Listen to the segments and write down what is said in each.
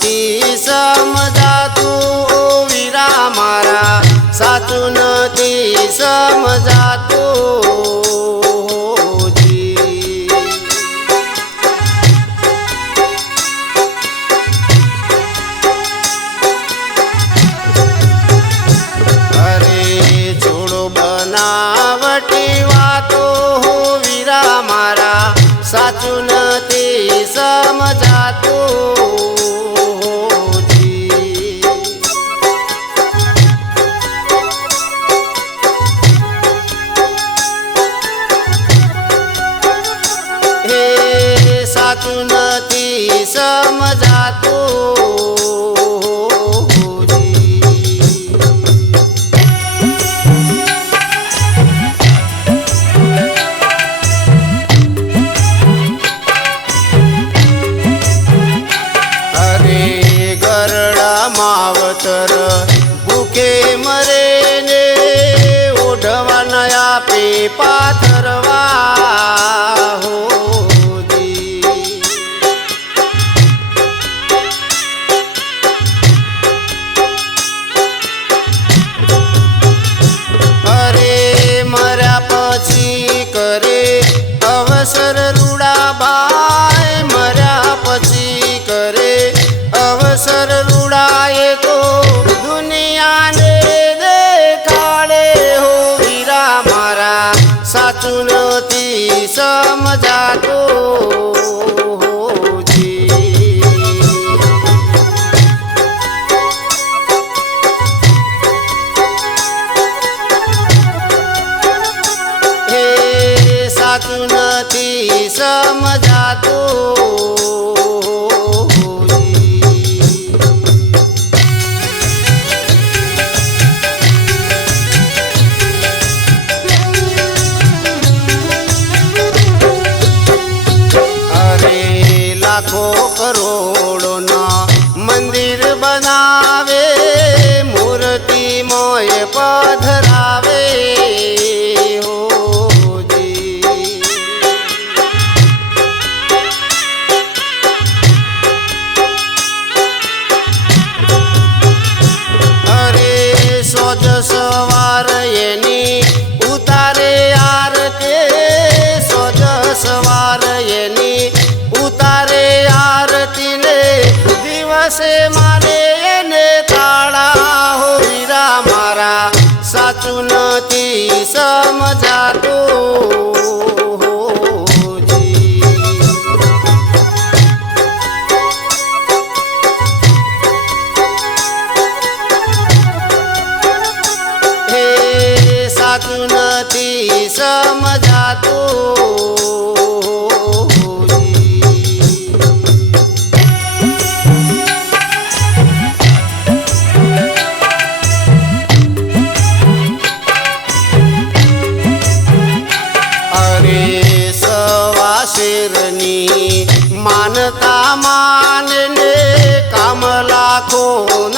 સતી સમ રે ગરડા માવતર ભૂખે મરે ને ઓઢવા નયા પે પાથરવા અરે મર્યા પછી કરે અવસર સાચું નથી સમજાતો સાચું નથી સમજાતું mandí સમજાતું સાચું નથી સમજાતું मला कोण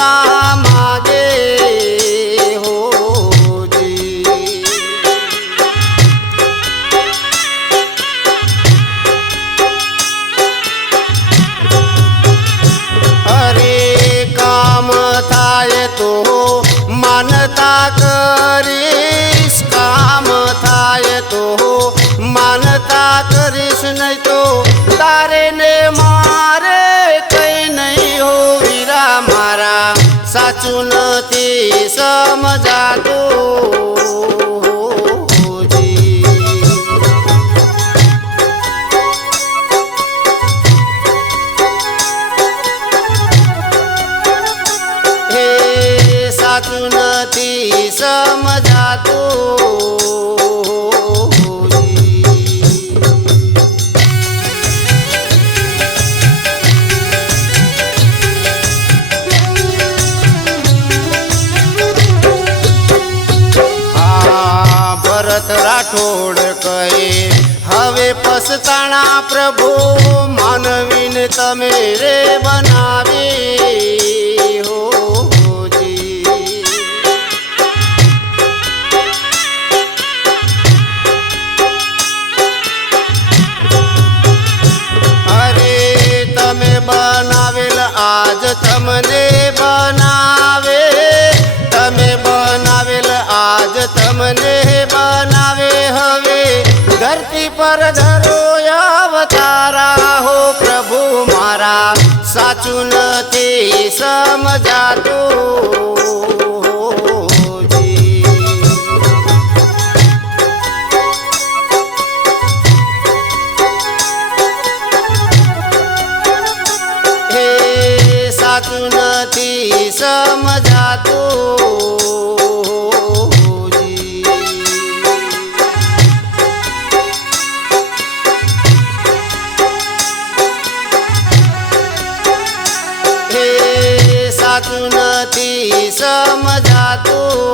સમજાતું નથી સમજાતું રાઠોડ કહે હવે પસતાણા પ્રભુ માનવીને તમે રે બન તમને બનાવે તમે બનાવેલ આજ તમને બનાવે હવે. ધરતી પર સાચું નથી સમજાતું.